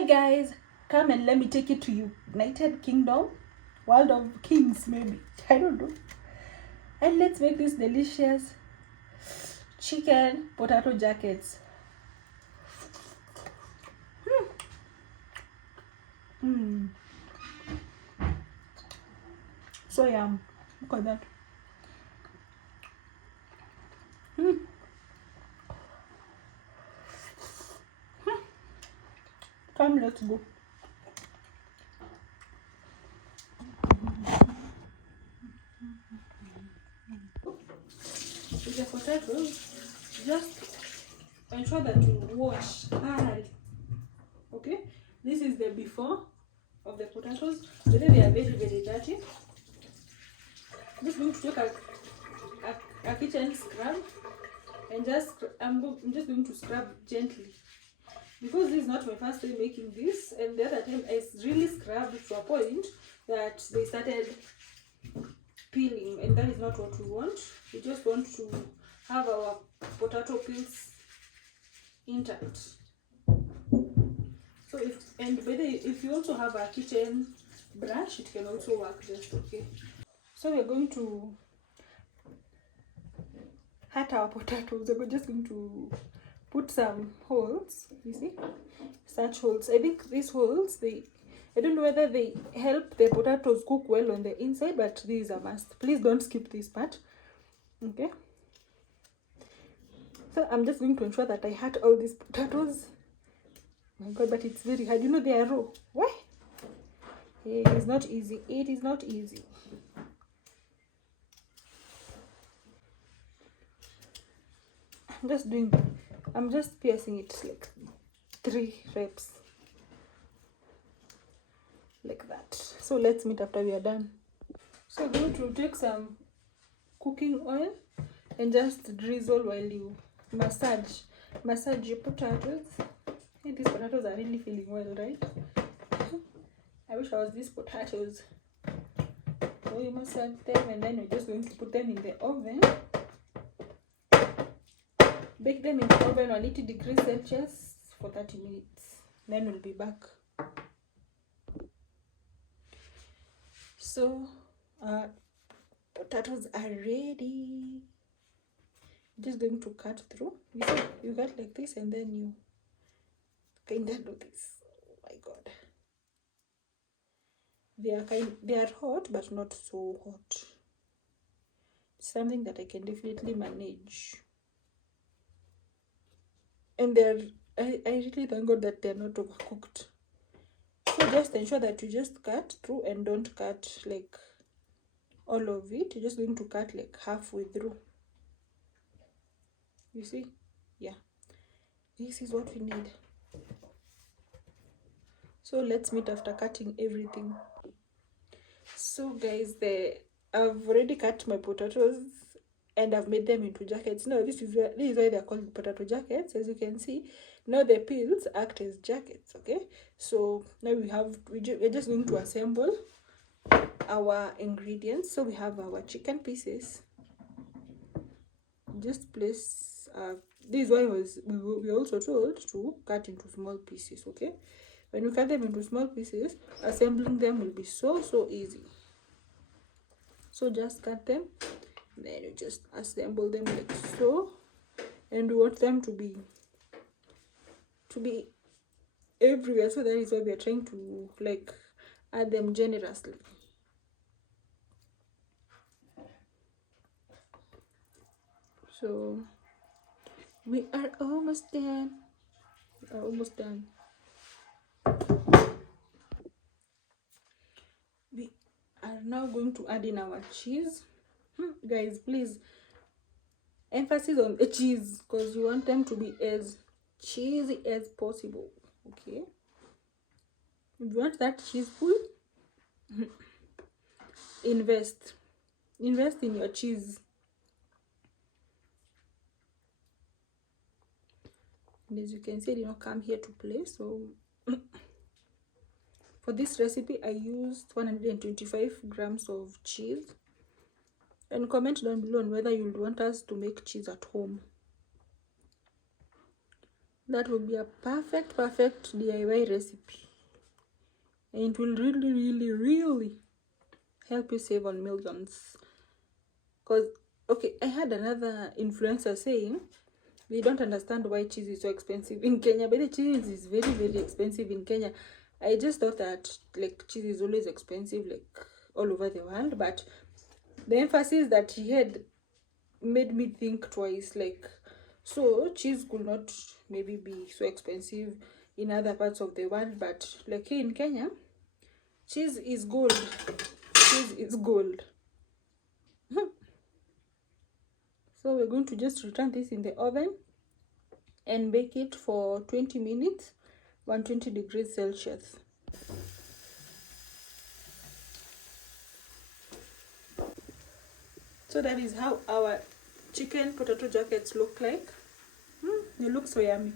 Hi guys, come and let me take you to United Kingdom, World of Kings maybe, I don't know. And let's make this delicious chicken potato jackets. So yum. Look at that. Come, let's go. With the potatoes, just ensure that you wash thoroughly. Okay, this is the before of the potatoes. Whether they are very very dirty, just going to take a kitchen scrub and I'm just going to scrub gently, because this is not my first time making this, and the other time I really scrubbed to a point that they started peeling, and that is not what we want. We just want to have our potato peels intact. So if you also have a kitchen brush, it can also work just okay. So we're going to cut our potatoes. We're just going to put some holes, you see, such holes. I think these holes, I don't know whether they help the potatoes cook well on the inside, but this is a must. Please don't skip this part. Okay, so I'm just going to ensure that I cut all these potatoes. Oh my god, but it's very hard, you know, they are raw. Why? It is not easy. It is not easy. I'm just piercing it like 3 reps like that. So let's meet after we are done. So I'm going to take some cooking oil and just drizzle while you massage your potatoes. Hey, these potatoes are really feeling well, right? I wish I was these potatoes. So you massage them, and then we're just going to put them in the oven. Bake them in the oven 180 degrees Celsius for 30 minutes. Then we'll be back. So potatoes are ready. Just going to cut through. You see, you cut like this, and then you kind of do this. Oh my god, they are hot, but not so hot. Something that I can definitely manage. And I really thank God that they're not overcooked. So just ensure that you just cut through and don't cut like all of it. You're just going to cut like halfway through. You see? Yeah, this is what we need. So let's meet after cutting everything. So guys, I've already cut my potatoes and I've made them into jackets. Now this is why they're called potato jackets. As you can see, now the peels act as jackets. Okay, so now we're just going to assemble our ingredients. So we have our chicken pieces. Just place this is why we also told to cut into small pieces. Okay, when you cut them into small pieces, assembling them will be so easy. So just cut them, then you just assemble them like so, and we want them to be everywhere. So that is why we are trying to like add them generously. So we are almost done. We are now going to add in our cheese. Guys, please, emphasis on the cheese, because you want them to be as cheesy as possible. Okay, if you want that cheese full, invest in your cheese. And as you can see, it did not come here to play. So for this recipe I used 125 grams of cheese. And comment down below on whether you would want us to make cheese at home. That would be a perfect DIY recipe, and it will really help you save on millions. Because okay, I had another influencer saying they don't understand why cheese is so expensive in Kenya, but the cheese is very expensive in Kenya. I just thought that like cheese is always expensive like all over the world, but the emphasis that he had made me think twice, like, so cheese could not maybe be so expensive in other parts of the world, but like here in Kenya, cheese is gold. Cheese is gold. So we're going to just return this in the oven and bake it for 20 minutes, 120 degrees Celsius. So that is how our chicken potato jackets look like. They look so yummy.